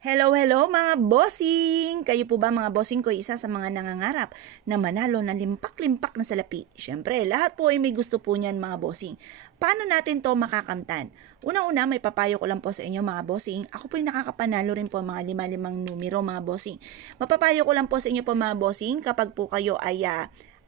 Hello, hello mga bossing! Kayo po ba mga bossing ko isa sa mga nangangarap na manalo ng limpak-limpak na salapi? Siyempre, lahat po ay may gusto po niyan mga bossing. Paano natin to makakamtan? Unang-una, may papayo ko lang po sa inyo mga bossing. Ako po ay nakakapanalo rin po mga lima-limang numero mga bossing. Mapapayo ko lang po sa inyo po mga bossing kapag po kayo ay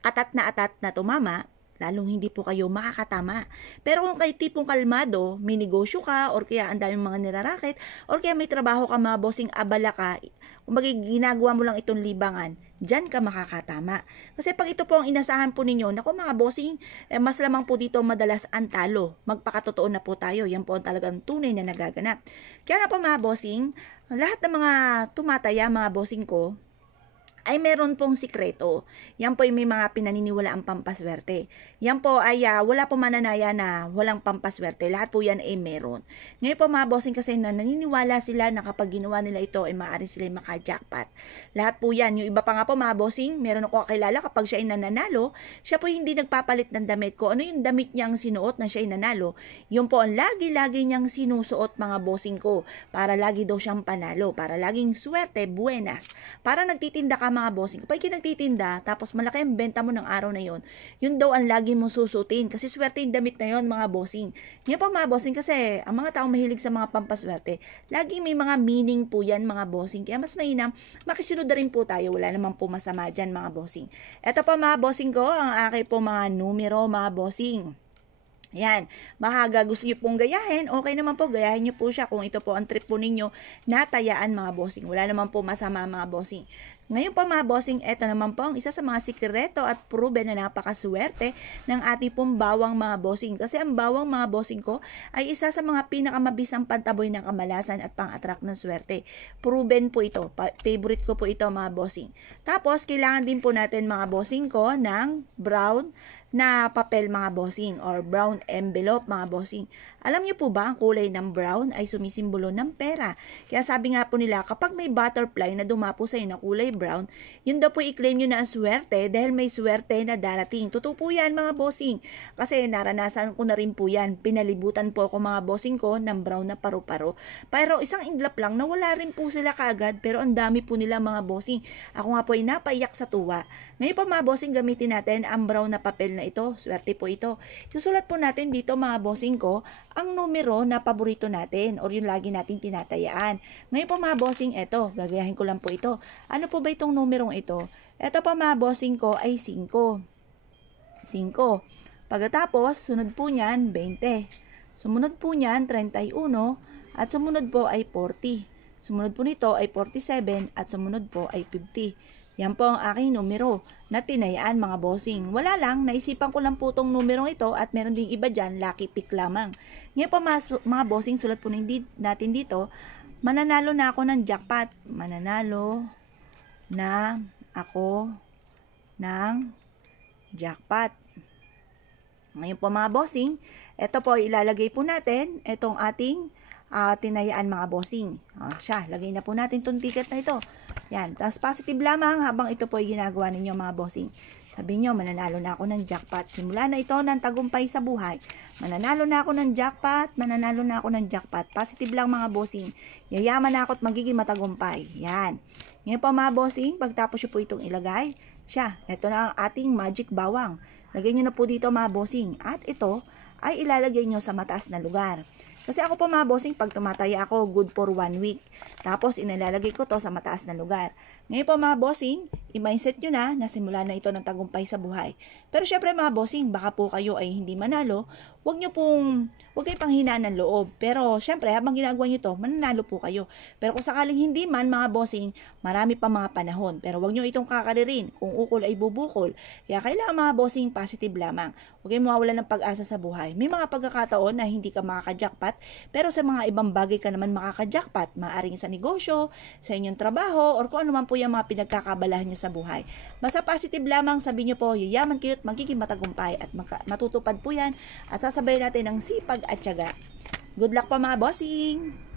atat na tumama, lalong hindi po kayo makakatama. Pero kung kayo tipong kalmado, may negosyo ka, or kaya ang daming mga nirarakit, or kaya may trabaho ka mga bossing, abala ka, kung ginagawa mo lang itong libangan, dyan ka makakatama. Kasi pag ito po ang inasahan po ninyo, naku mga bossing, mas lamang po dito madalas ang talo. Magpakatotoo na po tayo, yan po ang talagang tunay na nagaganap. Kaya na po mga bossing, lahat ng mga tumataya mga bossing ko, ay meron pong sikreto. Yan po ay may mga pinaniniwala ang pampaswerte. Yan po ay wala po mananaya na walang pampaswerte. Lahat po yan ay meron. Ngayon po mga bossing kasi na naniniwala sila na kapag ginawa nila ito ay maaari sila maka-jackpot. Lahat po yan. Yung iba pa nga po mga bossing, meron ako kakilala kapag siya ay nananalo, siya po hindi nagpapalit ng damit ko. Ano yung damit niyang sinuot na siya ay nanalo? Yun po ang lagi-lagi niyang sinusuot mga bossing ko. Para lagi daw siyang panalo. Para laging swerte, buenas. Para nagtitinda ka mga bossing. Kapag nagtitinda, tapos malaki ang benta mo ng araw na yon, yun daw ang lagi mong susutin. Kasi swerte yung damit na yon mga bossing. Ngayon pa mga bossing kasi ang mga taong mahilig sa mga pampaswerte, lagi may mga meaning po yan mga bossing. Kaya mas mainam, makisunod na rin po tayo. Wala naman po masama dyan mga bossing. Ito pa mga bossing ko, ang aking po mga numero mga bossing. Yan, mahaga gusto nyo pong gayahin, okay naman po, gayahin nyo po siya kung ito po ang trip po ninyo na tayaan mga bossing. Wala naman po masama mga bossing. Ngayon pa mga bossing, ito naman po ang isa sa mga sikreto at proven na napakaswerte ng ating pong bawang mga bossing. Kasi ang bawang mga bossing ko ay isa sa mga pinakamabisang pantaboy ng kamalasan at pang-attract ng swerte. Proven po ito. Favorite ko po ito mga bossing. Tapos, kailangan din po natin mga bossing ko ng brown na papel mga bossing or brown envelope mga bossing. Alam niyo po ba ang kulay ng brown ay sumisimbolo ng pera? Kaya sabi nga po nila kapag may butterfly na dumapo sa inyo na kulay brown, yun daw po i-claim nyo na ang swerte dahil may swerte na darating. Totoo po yan mga bossing. Kasi naranasan ko na rin po yan. Pinalibutan po ako mga bossing ko ng brown na paru-paro. Pero isang inglap lang na wala rin po sila kaagad pero ang dami po nila mga bossing. Ako nga po ay napaiyak sa tuwa. Ngayon pa mga bossing gamitin natin ang brown na papel na ito. Swerte po ito. Susulat po natin dito mga bossing ko ang numero na paborito natin or yung lagi nating tinatayaan. Ngayon po mga bossing, eto, gagayahin ko lang po ito. Ano po ba itong numerong ito? Eto pa mga bossing ko ay 5. 5. Pagkatapos, sunod po niyan 20. Sumunod po niyan 31 at sumunod po ay 40. Sumunod po nito ay 47 at sumunod po ay 50. Yan po ang aking numero na tinayaan mga bossing. Wala lang, naisipan ko lang po itong numerong ito at meron ding iba dyan, lucky pick lamang. Ngayon pa mga bossing, sulat po natin dito, mananalo na ako ng jackpot. Mananalo na ako ng jackpot. Ngayon po mga bossing, ito po ilalagay po natin itong ating tinayaan mga bossing. Siya, lagay na po natin itong ticket na ito. Yan, tapos positive lamang habang ito po ay ginagawa ninyo mga bossing. Sabi nyo, mananalo na ako ng jackpot. Simula na ito ng tagumpay sa buhay. Mananalo na ako ng jackpot, mananalo na ako ng jackpot. Positive lang mga bossing. Yayaman na ako at magiging matagumpay. Yan. Ngayon pa mga bossing, pagtapos nyo po itong ilagay, siya, ito na ang ating magic bawang. Lagay nyo na po dito mga bossing. At ito ay ilalagay nyo sa mataas na lugar. Kasi ako po mga bossing, pag tumataya ako, good for 1 week. Tapos, inilalagay ko to sa mataas na lugar. Ngayon po mga bossing, i-mindset nyo na simula na ito ng tagumpay sa buhay. Pero syempre mga bossing, baka po kayo ay hindi manalo, huwag kayo panghinaan ng loob. Pero syempre, habang ginagawa nyo to, mananalo po kayo. Pero kung sakaling hindi man mga bossing, marami pa mga panahon. Pero huwag nyo itong kakaririn. Kung ukol ay bubukol. Kaya kailangan mga bossing, positive lamang. Huwag kayong mawawalan ng pag-asa sa buhay. May mga pagkakataon na hindi ka makaka-jackpot, pero sa mga ibang bagay ka naman makaka-jackpot. Maaring sa negosyo, sa inyong trabaho, or kung ano man po yung mga pinagkakabalahan nyo sa buhay. Basta positive lamang, sabi nyo po, yayaman kayo at magiging matagumpay at matutupad po yan at sasabayin natin ng sipag at tiyaga. Good luck pa mga bossing!